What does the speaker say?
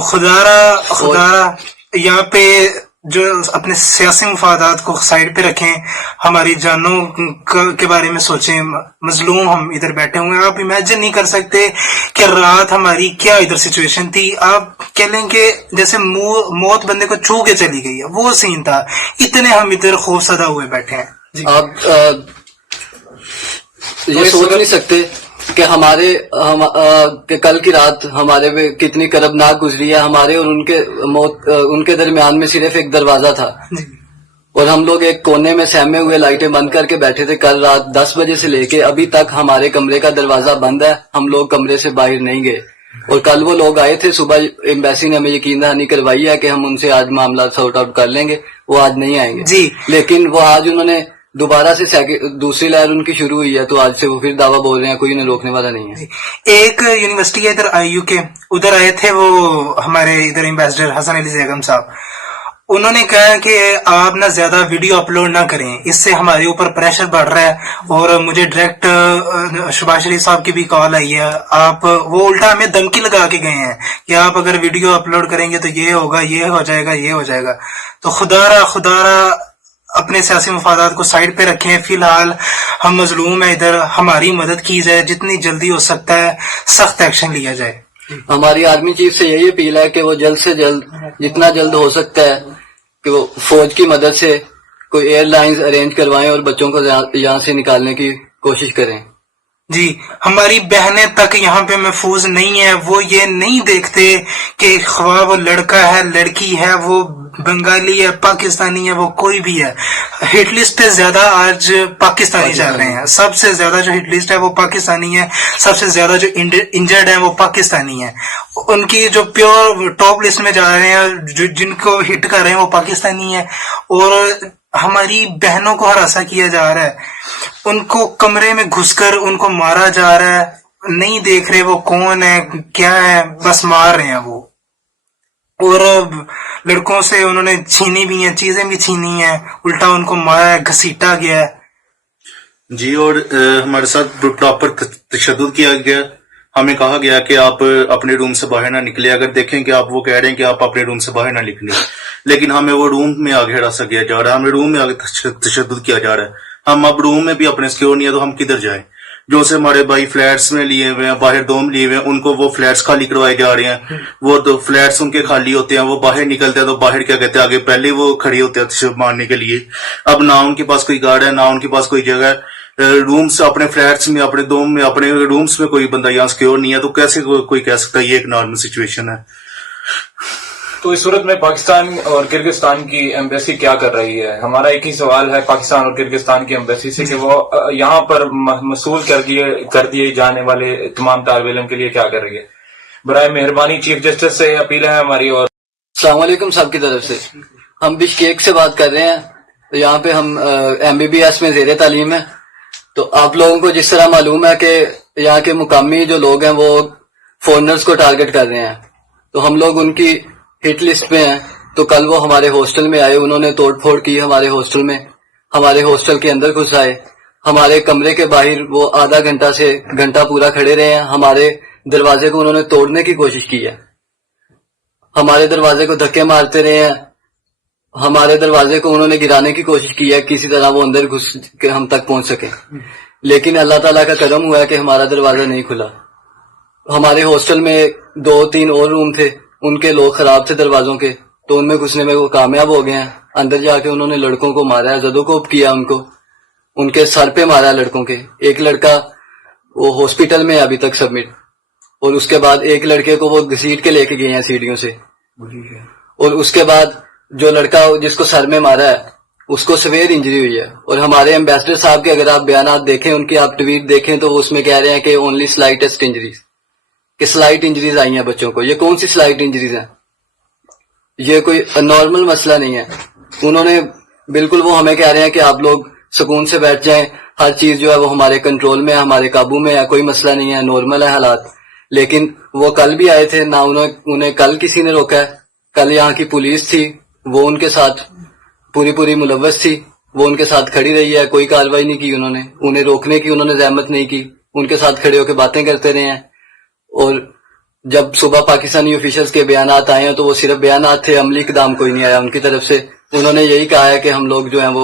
خدا یہاں پہ جو اپنے سیاسی مفادات کو سائڈ پہ رکھیں، ہماری جانوں کے بارے میں سوچیں. مظلوم ہم ادھر بیٹھے ہوئے ہیں، آپ امیجن نہیں کر سکتے کہ رات ہماری کیا ادھر سچویشن تھی. آپ کہہ لیں کہ جیسے موت بندے کو چھو کے چلی گئی ہے، وہ سین تھا. اتنے ہم ادھر خوف زدہ ہوئے بیٹھے ہیں. جی آپ یہ سوچ نہیں سکتے کہ ہمارے کہ کل کی رات ہمارے پہ کتنی کربناک گزری ہے. ہمارے اور ان کے درمیان میں صرف ایک دروازہ تھا، اور ہم لوگ ایک کونے میں سہمے ہوئے لائٹیں بند کر کے بیٹھے تھے. کل رات 10 بجے سے لے کے ابھی تک ہمارے کمرے کا دروازہ بند ہے. ہم لوگ کمرے سے باہر نہیں گئے. اور کل وہ لوگ آئے تھے صبح، ایمبیسی نے ہمیں یقین دہانی کروائی ہے کہ ہم ان سے آج معاملات سارٹ آؤٹ کر لیں گے. وہ آج نہیں آئیں گے جی، لیکن وہ آج انہوں نے دوبارہ سے دوسری لہر ان کی شروع ہوئی ہے، تو آج سے وہ پھر دعویٰ بول رہے ہیں. کوئی انہیں روکنے والا نہیں ہے. ایک یونیورسٹی ہے ادھر IU کے، ادھر آئے تھے وہ ہمارے ادھر ایمبیسڈر حسن علی زیگم صاحب. انہوں نے کہا کہ آپ نہ زیادہ ویڈیو اپلوڈ نہ کریں، اس سے ہمارے اوپر پریشر بڑھ رہا ہے. اور مجھے ڈائریکٹ شباز شریف صاحب کی بھی کال آئی ہے. آپ وہ الٹا ہمیں دھمکی لگا کے گئے ہیں کہ آپ اگر ویڈیو اپلوڈ کریں گے تو یہ ہوگا، یہ ہو جائے گا، یہ ہو جائے گا. تو خدا را اپنے سیاسی مفادات کو سائڈ پہ رکھیں. فی الحال ہم مظلوم ہیں ادھر، ہماری مدد کی جائے، جتنی جلدی ہو سکتا ہے سخت ایکشن لیا جائے. ہماری آرمی چیف سے یہی اپیل ہے کہ وہ جلد سے جلد، جتنا جلد ہو سکتا ہے، کہ وہ فوج کی مدد سے کوئی ایئر لائنز ارینج کروائیں اور بچوں کو یہاں سے نکالنے کی کوشش کریں. جی، ہماری بہنیں تک یہاں پہ محفوظ نہیں ہیں. وہ یہ نہیں دیکھتے کہ خواہ وہ لڑکا ہے، لڑکی ہے، وہ بنگالی ہے، پاکستانی ہے، وہ کوئی بھی ہے. ہٹ لسٹ پہ زیادہ آج پاکستانی چل رہے ہیں. سب سے زیادہ جو ہٹ لسٹ ہے وہ پاکستانی ہے. سب سے زیادہ جو انجرڈ ہیں وہ پاکستانی ہیں. ان کی جو پیور ٹاپ لسٹ میں جا رہے ہیں، جن کو ہٹ کر رہے ہیں وہ پاکستانی ہیں. اور ہماری بہنوں کو ہراساں کیا جا رہا ہے، ان کو کمرے میں گھس کر ان کو مارا جا رہا ہے. نہیں دیکھ رہے وہ کون ہے کیا ہے، بس مار رہے ہیں وہ. اور لڑکوں سے انہوں نے چھینی بھی ہیں، چیزیں بھی چھینی ہیں، الٹا ان کو مارا ہے، گھسیٹا گیا ہے. جی، اور ہمارے ساتھ پراپر تشدد کیا گیا. ہمیں کہا گیا کہ آپ اپنے روم سے باہر نہ نکلے. اگر دیکھیں کہ آپ وہ کہہ رہے ہیں کہ آپ اپنے روم سے باہر نہ نکلیں، لیکن ہمیں وہ روم میں آگے ہراساں کیا جا رہا ہے، ہمیں روم میں آگے تشدد کیا جا رہا ہے. ہم اب روم میں بھی اپنے سکیور نہیں ہے تو ہم کدھر جائیں؟ جو سے ہمارے بھائی فلیٹس میں لیے ہوئے ہیں، باہر دوم لیے ہوئے ہیں، ان کو وہ فلیٹس خالی کروائے جا رہے ہیں. وہ تو فلیٹس ان کے خالی ہوتے ہیں، وہ باہر نکلتے ہیں تو باہر کیا کہتے ہیں، آگے پہلے وہ کھڑے ہوتے ہیں تشدد مارنے کے لیے. اب نہ ان کے پاس کوئی گارڈ ہے، نہ ان کے پاس کوئی جگہ ہے. رومز اپنے فلیٹس میں، اپنے دوم میں، اپنے رومز میں کوئی بندہ یہاں سکیور نہیں ہے، تو کیسے کوئی کہہ سکتا ہے یہ ایک نارمل سچویشن ہے؟ تو اس صورت میں پاکستان اور کرغزستان کی ایمبیسی کیا کر رہی ہے؟ ہمارا ایک ہی سوال ہے پاکستان اور کرغزستان کی ایمبیسی سے کہ وہ یہاں پر موصول کر دیے جانے والے تمام طالب علم کے لیے کیا کر رہی ہے؟ برائے مہربانی چیف جسٹس سے اپیل ہے ہماری. اور السلام علیکم صاحب کی طرف سے ہم بشکیک سے بات کر رہے ہیں. یہاں پہ ہم MBBS میں زیر تعلیم ہے. تو آپ لوگوں کو جس طرح معلوم ہے کہ یہاں کے مقامی جو لوگ ہیں وہ فورنرز کو ٹارگٹ کر رہے ہیں، تو ہم لوگ ان کی ہٹ لسٹ پہ ہیں. تو کل وہ ہمارے ہاسٹل میں آئے، انہوں نے توڑ پھوڑ کی ہمارے ہاسٹل میں، ہمارے ہاسٹل کے اندر گھس آئے. ہمارے کمرے کے باہر وہ آدھا گھنٹہ سے گھنٹہ پورا کھڑے رہے ہیں. ہمارے دروازے کو انہوں نے توڑنے کی کوشش کی ہے، ہمارے دروازے کو دھکے مارتے رہے ہیں. ہمارے دروازے کو انہوں نے گرانے کی کوشش کی ہے، کسی طرح وہ اندر گھس کے ہم تک پہنچ سکے. لیکن اللہ تعالیٰ کا کرم ہوا ہے کہ ہمارا دروازہ نہیں کھلا. ہمارے ہاسٹل میں 2-3 اور روم تھے، ان کے لوگ خراب تھے دروازوں کے، تو ان میں گھسنے میں وہ کامیاب ہو گئے ہیں. اندر جا کے انہوں نے لڑکوں کو مارا ہے، زدوکوب کیا ان کے سر پہ مارا ہے لڑکوں کے. ایک لڑکا وہ ہاسپٹل میں ابھی تک سبمٹ، اور اس کے بعد ایک لڑکے کو وہ گھسیٹ کے لے کے گئے ہیں سیڑھیوں سے. اور اس کے بعد جو لڑکا جس کو سر میں مارا ہے اس کو سویئر انجری ہوئی ہے. اور ہمارے ایمبیسڈر صاحب کے اگر آپ بیانات دیکھیں، ان کی آپ ٹویٹ دیکھیں، تو وہ اس میں کہہ رہے ہیں کہ اونلی سلائٹسٹ انجریز، کہ سلائٹ انجریز آئی ہیں بچوں کو. یہ کون سی سلائٹ انجریز ہیں؟ یہ کوئی نارمل مسئلہ نہیں ہے. انہوں نے بالکل وہ ہمیں کہہ رہے ہیں کہ آپ لوگ سکون سے بیٹھ جائیں، ہر چیز جو ہے وہ ہمارے کنٹرول میں ہے، ہمارے قابو میں ہے، کوئی مسئلہ نہیں ہے، نارمل ہے حالات. لیکن وہ کل بھی آئے تھے، نہ انہیں کل کسی نے روکا ہے. کل یہاں کی پولیس تھی، وہ ان کے ساتھ پوری ملوث تھی، وہ ان کے ساتھ کھڑی رہی ہے، کوئی کاروائی نہیں کی. انہیں روکنے کی انہوں نے زحمت نہیں کی، ان کے ساتھ کھڑے ہو کے باتیں کرتے رہے ہیں. اور جب صبح پاکستانی آفیشلز کے بیانات آئے ہیں تو وہ صرف بیانات تھے، عملی اقدام کوئی نہیں آیا ان کی طرف سے. انہوں نے یہی کہا ہے کہ ہم لوگ جو ہیں وہ